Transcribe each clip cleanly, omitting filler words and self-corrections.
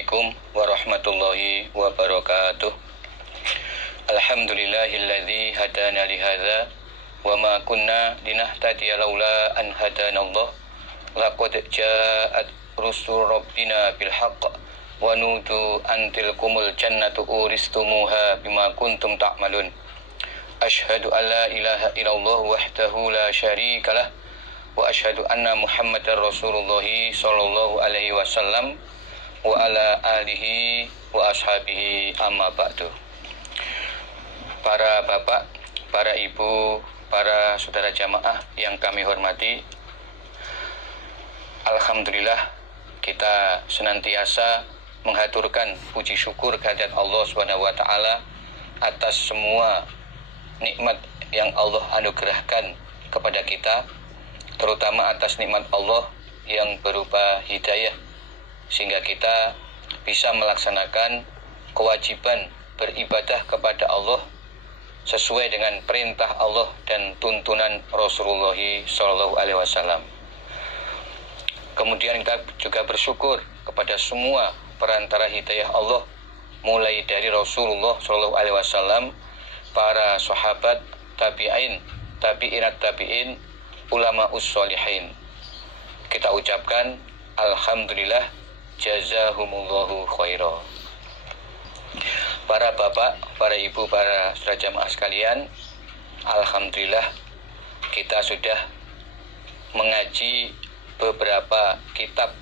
Assalamualaikum warahmatullahi wabarakatuh. Alhamdulillahilladzi hadana lihadza wa ma kunna linahtadiya laula an hadanallah. Laqad ja'at rusul rabbina bil haqq wa nudu an tilkumul jannatu uristumuha bima kuntum ta'malun. Asyhadu an la ilaha illallah wahdahu la syarikalah wa asyhadu anna Muhammadar Rasulullah sallallahu alaihi wasallam wa ala alihi wa ashabihi amma ba'du. Para bapak, para ibu, para saudara jamaah yang kami hormati, alhamdulillah kita senantiasa menghaturkan puji syukur kehadirat Allah Subhanahu wa taala atas semua nikmat yang Allah anugerahkan kepada kita, terutama atas nikmat Allah yang berupa hidayah, sehingga kita bisa melaksanakan kewajiban beribadah kepada Allah sesuai dengan perintah Allah dan tuntunan Rasulullah SAW. Kemudian kita juga bersyukur kepada semua perantara hidayah Allah, mulai dari Rasulullah SAW, para sahabat, tabi'in, tabi'inat tabi'in, ulama ussolihin. Kita ucapkan alhamdulillah, jazahumullahu khairah. Para bapak, para ibu, para saudara jamaah sekalian, alhamdulillah kita sudah mengaji beberapa kitab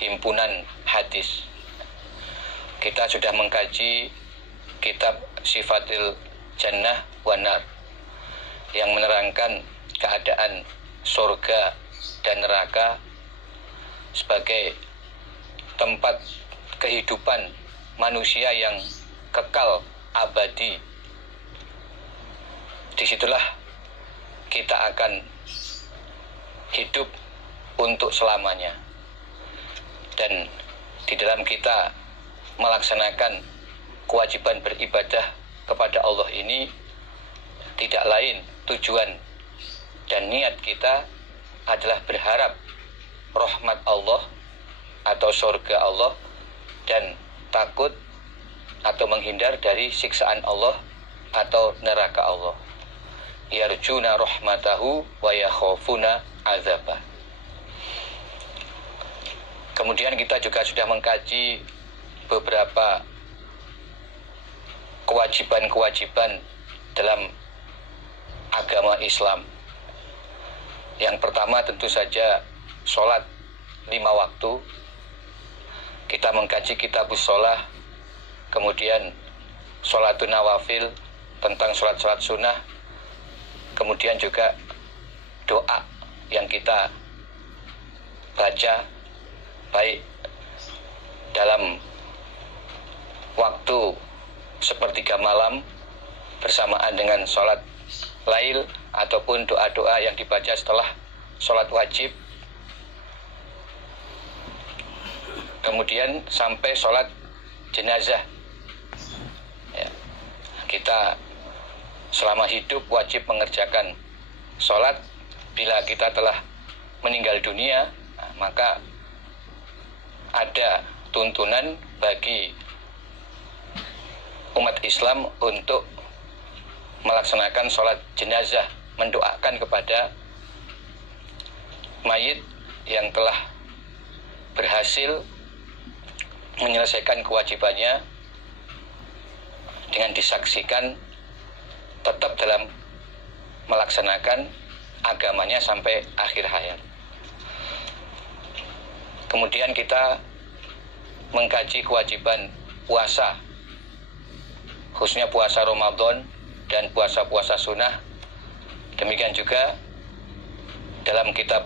himpunan hadis. Kita sudah mengkaji kitab Sifatil Jannah wan Nar yang menerangkan keadaan surga dan neraka sebagai tempat kehidupan manusia yang kekal abadi. Disitulah kita akan hidup untuk selamanya. Dan di dalam kita melaksanakan kewajiban beribadah kepada Allah ini, tidak lain tujuan dan niat kita adalah berharap rahmat Allah atau surga Allah dan takut atau menghindar dari siksaan Allah atau neraka Allah. Yarjuna rahmatahu wa yakhafuna azabah. Kemudian kita juga sudah mengkaji beberapa kewajiban-kewajiban dalam agama Islam. Yang pertama tentu saja sholat 5 waktu. Kita mengkaji kitabus sholah, kemudian sholatun nawafil, tentang sholat-sholat sunnah, kemudian juga doa yang kita baca baik dalam waktu sepertiga malam bersamaan dengan sholat lail ataupun doa-doa yang dibaca setelah sholat wajib, kemudian sampai sholat jenazah. Ya, kita selama hidup wajib mengerjakan sholat. Bila kita telah meninggal dunia, maka ada tuntunan bagi umat Islam untuk melaksanakan sholat jenazah, mendoakan kepada mayit yang telah berhasil menyelesaikan kewajibannya dengan disaksikan tetap dalam melaksanakan agamanya sampai akhir hayat. Kemudian kita mengkaji kewajiban puasa, khususnya puasa Ramadan dan puasa-puasa sunnah. Demikian juga dalam kitab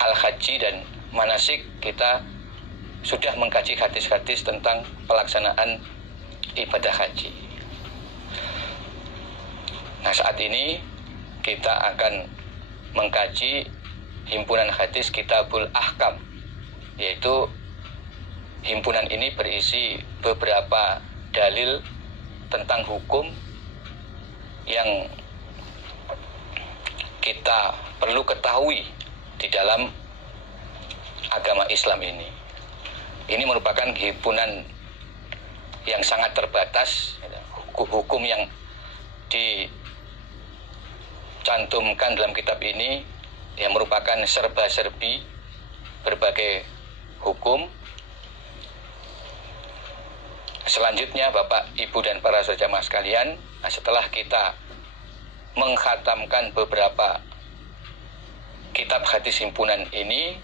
Al-Haji dan Manasik kita sudah mengkaji hadis-hadis tentang pelaksanaan ibadah haji. Nah, saat ini kita akan mengkaji himpunan hadis Kitabul Ahkam, yaitu himpunan ini berisi beberapa dalil tentang hukum yang kita perlu ketahui di dalam agama Islam ini. Ini merupakan himpunan yang sangat terbatas. Hukum yang dicantumkan dalam kitab ini yang merupakan serba-serbi berbagai hukum. Selanjutnya Bapak, Ibu dan para saudara jamaah sekalian, setelah kita mengkhatamkan beberapa kitab hadis himpunan ini,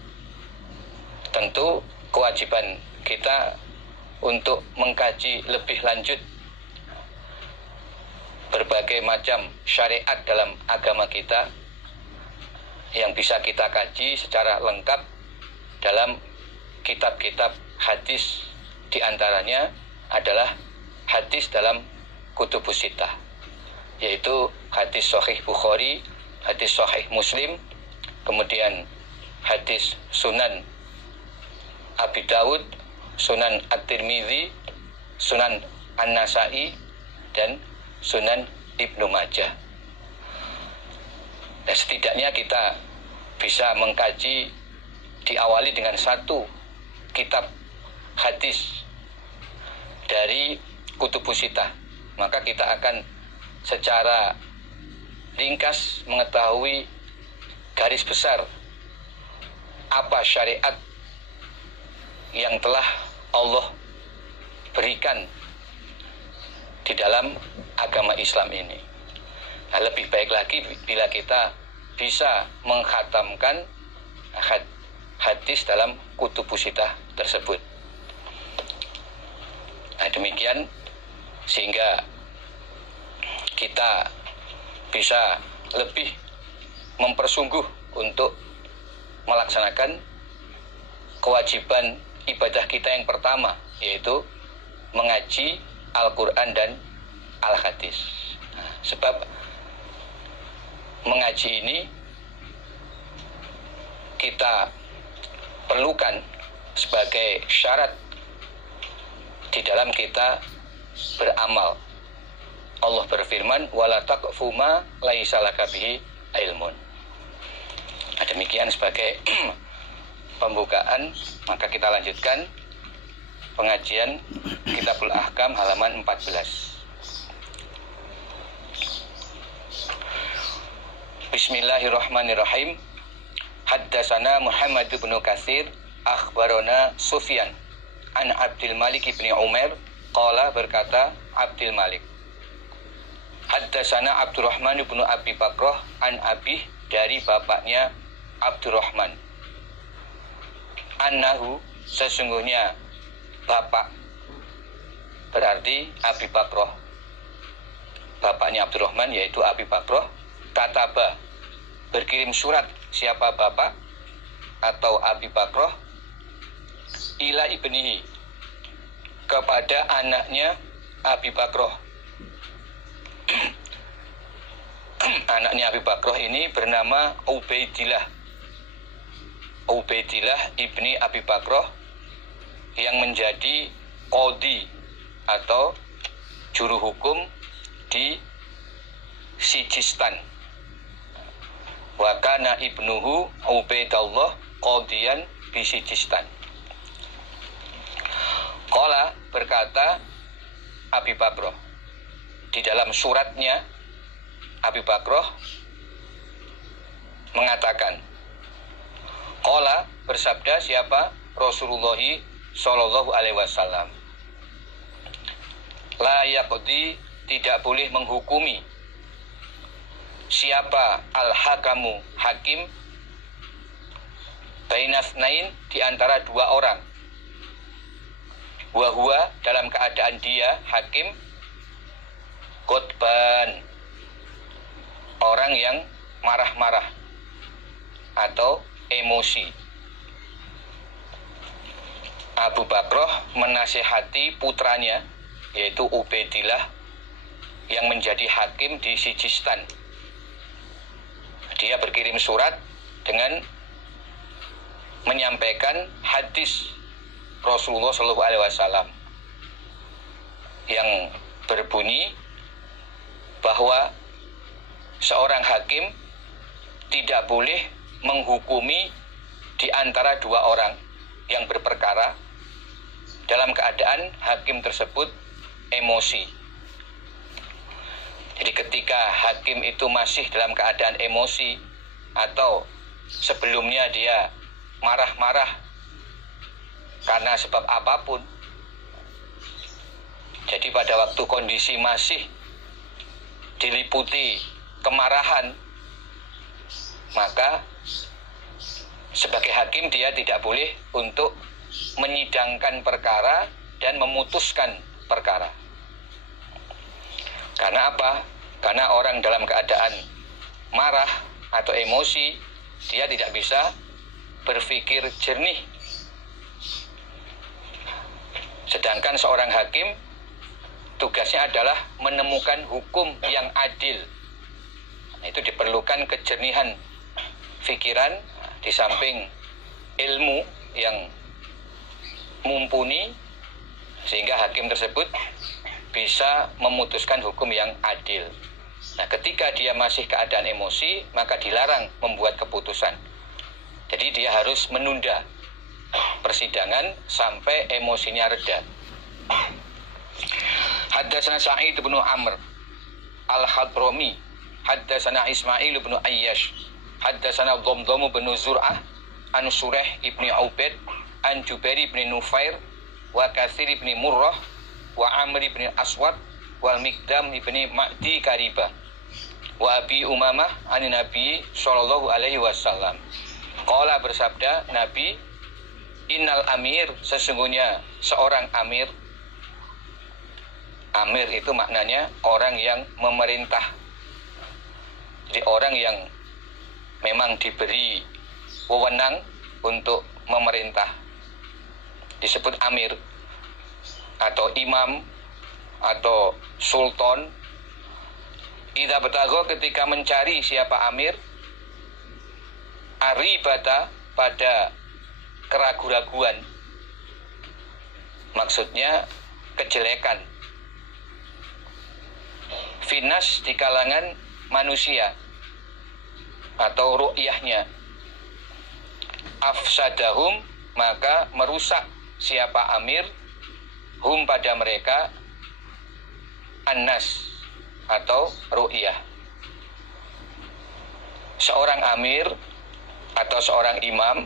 tentu kewajiban kita untuk mengkaji lebih lanjut berbagai macam syariat dalam agama kita yang bisa kita kaji secara lengkap dalam kitab-kitab hadis. Di antaranya adalah hadis dalam kutubus sittah, yaitu hadis sahih Bukhari, hadis sahih Muslim, kemudian hadis Sunan Abi Dawud, Sunan At-Tirmidzi, Sunan An-Nasai, dan Sunan Ibnu Majah. Dan setidaknya kita bisa mengkaji, diawali dengan satu kitab hadis dari kutubus sittah, maka kita akan secara ringkas mengetahui garis besar apa syariat yang telah Allah berikan di dalam agama Islam ini. Nah, lebih baik lagi bila kita bisa mengkhatamkan hadis dalam kutubus sittah tersebut. Nah, demikian sehingga kita bisa lebih mempersungguh untuk melaksanakan kewajiban ibadah kita yang pertama, yaitu mengaji Al-Quran dan Al-Hadis. Nah, sebab mengaji ini kita perlukan sebagai syarat di dalam kita beramal. Allah berfirman, wala taqfu ma laisa laka bihi ilmun. Nah, demikian sebagai pembukaan, maka kita lanjutkan pengajian Kitabul Ahkam halaman 14. Bismillahirrahmanirrahim. Haddatsana Muhammad bin Katsir akhbarana Sufyan an Abdul Malik bin Umar qala, berkata Abdul Malik, haddatsana Abdurrahman bin Abi Bakrah an Abih, dari bapaknya Abdurrahman, annahu, sesungguhnya bapak berarti Abi Bakrah, bapaknya Abdurrahman yaitu Abi Bakrah, kataba, berkirim surat. Siapa bapak atau Abi Bakrah? Ila ibnihi, kepada anaknya Abi Bakrah. Anaknya Abi Bakrah ini bernama Ubaidillah ibni Abi Bakrah, yang menjadi qadhi atau juru hukum di Sijistan. Wa kana ibnuhu Ubaidullah qadiyan bi Sijistan. Qala, berkata Abi Bakrah, di dalam suratnya Abi Bakrah mengatakan, qala, bersabda siapa? Rasulullah sallallahu alaihi wasallam, la yaqdi, tidak boleh menghukumi, siapa al-hakamu, hakim, bainasnain, di antara dua orang, wa huwa, dalam keadaan dia hakim, qodban, orang yang marah-marah atau emosi. Abu Bakrah menasihati putranya yaitu Ubaidillah yang menjadi hakim di Sijistan. Dia berkirim surat dengan menyampaikan hadis Rasulullah SAW yang berbunyi bahwa seorang hakim tidak boleh menghukumi di antara dua orang yang berperkara dalam keadaan hakim tersebut emosi. Jadi ketika hakim itu masih dalam keadaan emosi atau sebelumnya dia marah-marah karena sebab apapun, jadi pada waktu kondisi masih diliputi kemarahan, maka sebagai hakim dia tidak boleh untuk menyidangkan perkara dan memutuskan perkara. Karena apa? Karena orang dalam keadaan marah atau emosi, dia tidak bisa berpikir jernih. Sedangkan seorang hakim tugasnya adalah menemukan hukum yang adil. Nah, itu diperlukan kejernihan pikiran di samping ilmu yang mumpuni, sehingga hakim tersebut bisa memutuskan hukum yang adil. Nah, ketika dia masih keadaan emosi, maka dilarang membuat keputusan. Jadi dia harus menunda persidangan sampai emosinya reda. Haddatsana Sa'id bin Amr Al-Hadrami, haddatsana Ismail bin Ayyash, haddatsana Dhamdham bin Zur'ah an Sureh ibni Ubaid an Jubair ibni Nufair wa Katsir ibni Murrah wa Amr ibni Aswad wal Mikdam ibni Ma'di Kariba wa Abi Umamah an Nabi sallallahu alaihi wasallam. Qala, bersabda Nabi, innal amir, sesungguhnya seorang amir. Amir itu maknanya orang yang memerintah. Jadi orang yang memang diberi wewenang untuk memerintah disebut amir, atau imam, atau sultan. Idza batago, ketika mencari siapa amir, aribata, pada keraguan-raguan, maksudnya kejelekan, finas, di kalangan manusia atau ru'yahnya, afsadahum, maka merusak siapa amir, hum, pada mereka, annas, atau ru'yah. Seorang amir atau seorang imam,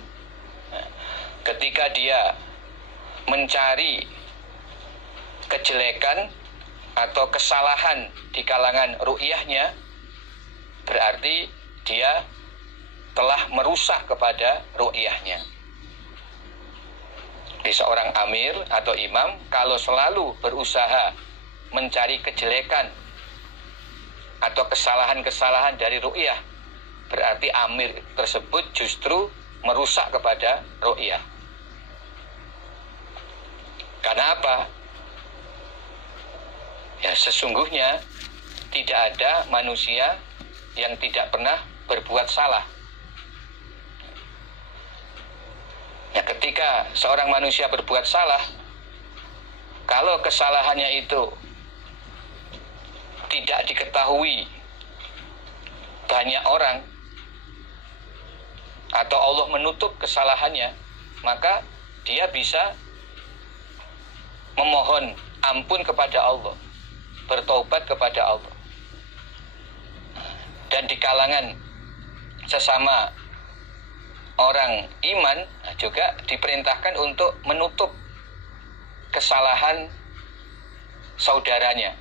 ketika dia mencari kejelekan atau kesalahan di kalangan ru'yahnya, berarti dia telah merusak kepada ru'yahnya. Di seorang amir atau imam, kalau selalu berusaha mencari kejelekan atau kesalahan-kesalahan dari ru'yah, berarti amir tersebut justru merusak kepada ru'yah. Karena apa? Ya, sesungguhnya tidak ada manusia yang tidak pernah berbuat salah. Ya, ketika seorang manusia berbuat salah, kalau kesalahannya itu tidak diketahui banyak orang, atau Allah menutup kesalahannya, maka dia bisa memohon ampun kepada Allah, bertobat kepada Allah. Dan di kalangan sesama orang iman juga diperintahkan untuk menutup kesalahan saudaranya.